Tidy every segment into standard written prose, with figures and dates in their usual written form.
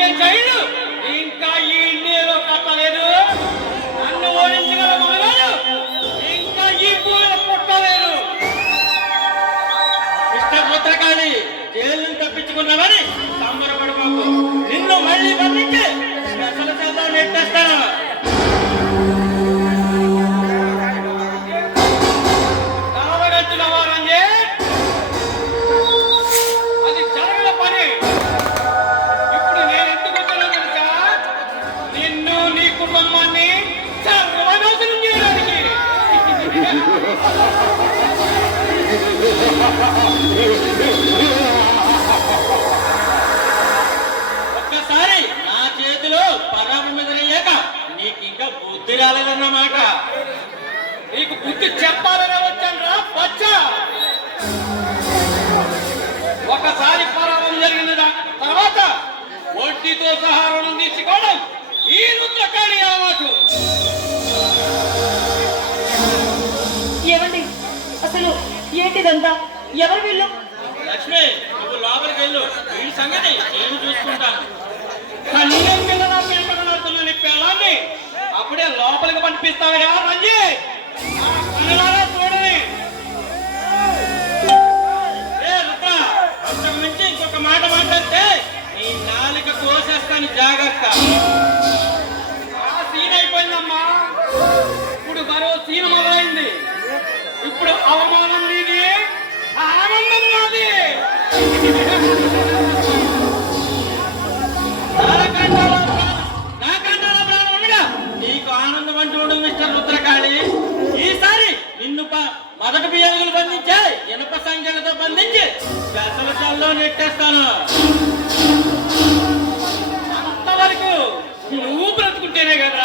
వచ్చే చైలు ఇంకా ఈ నీరు కట్టలేదు. నన్ను ఓడించగల మగవాడు ఇంకా ఈ పూల పుట్టలేదు. ఇష్టపుత్రకాళి జైలు తప్పించుకున్నావని సంబరపడబాకు. నిన్ను మళ్ళీ బంధించి అసలు చల్లా నెట్టేస్తాను. ఒక్కసారి నా చేతిలో పరాబం ఎదురయ్యాక నీకు ఇంకా బుద్ధి రాలేదన్నమాట. నీకు బుద్ధి చెప్పాలనే వచ్చాను బచ్చా. ఒకసారి పరాబం జరిగిన తర్వాత వడ్డీతో సహా రుణం తీసుకోవడం ఈ రుద్రకాళి అలవాటు. ఏమండి అసలు ఏంటిదంతా? ఎవరు వీళ్ళు? లక్ష్మి, నువ్వు లోపలికి వెళ్ళు. ఈ సంగతి నేను చూసుకుంటాను. కన్నం పిల్లలా పిల్లడుతున్న నీ పిల్లాన్ని అప్పుడే లోపలికి పంపిస్తావా రంజీ? చూడని రుద్ర, అంతకు మించి ఇంకొక మాట మాట్లాడితే నీ నాలిక కోసేస్తాను, జాగ్రత్త. సీన్ అయిపోయిందమ్మా. ఇప్పుడు మరో సీన్ మొదలైంది. ఇప్పుడు అవమానం నీది, ఆనందం నాది. నాకంటాల ప్రాణం ఉండగా నీకు ఆనందం అంటూ ఉండదు మిస్టర్ రుద్రకాళి. ఈసారి నిన్ను మొదటి బియ్యలు బంధించే ఇనుప సంఖ్యలతో బంధించి గసలతో నెట్టేస్తాను. అంతవరకు నువ్వు బ్రతుకుంటేనే కదా.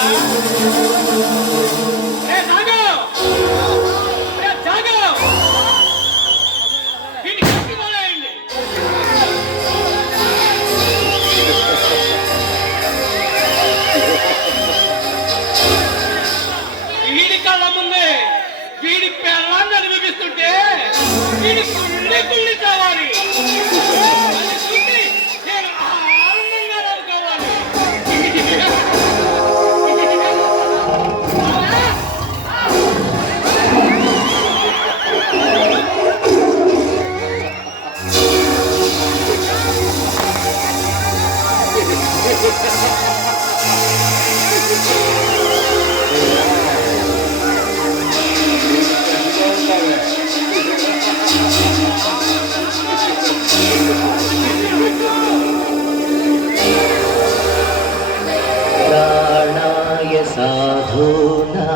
వీడి కళ్ళ ముందే వీడి పిల్లాన్ని అనిపిస్తుంటే వీడి కుళ్ళి కుళ్ళి కావాలి. నేను ఆనందంగా నవ్వుకోవాలి. प्राणाय साधूना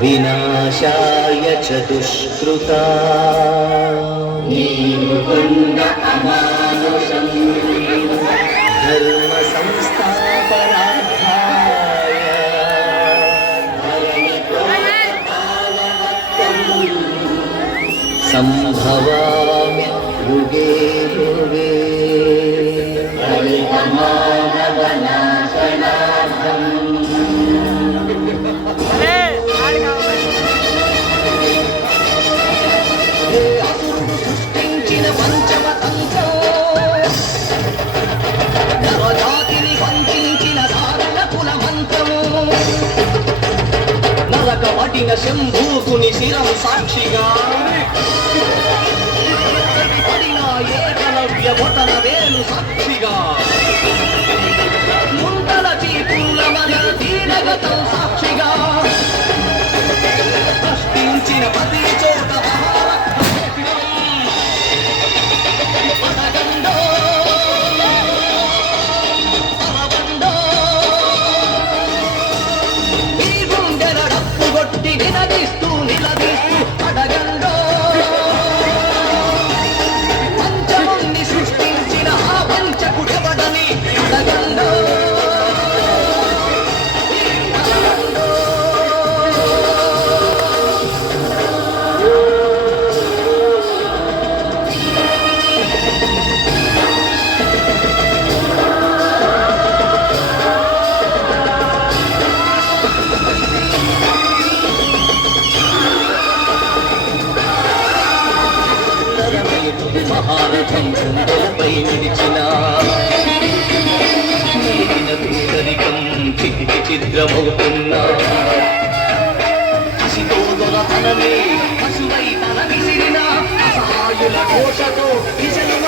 विनाशाय च दुष्कृता धर्म संस्थापनार्थाय संभवामि युगे युगे సృష్టించిన పంచమతంత్రం నరజాతిని వంచించిన దారుణ కుల మంత్రము నరకబడిన శంభూకుని శిరం సాక్షిగా పడిన ఏకలవ్య బొటన వేలు సాక్షిగా ముందల చీపుల మన దీనగతం సాక్షిగా సృష్టించిన ప్రతి చోట పదగండో పరబండో ఈ గుండెల డప్పు కొట్టి నిలదీస్తూ నిలదీస్తూ అడగండో పంచముని సృష్టించిన ఆ పంచకుడెవడని అడగండో అడగండో విడిచిన నలిగిన పేదరికం చితికి చిద్రమవుతున్నా కసితో దొరతనమే పశువై తల విసిరిన అసహాయుల ఘోషతో దిశలు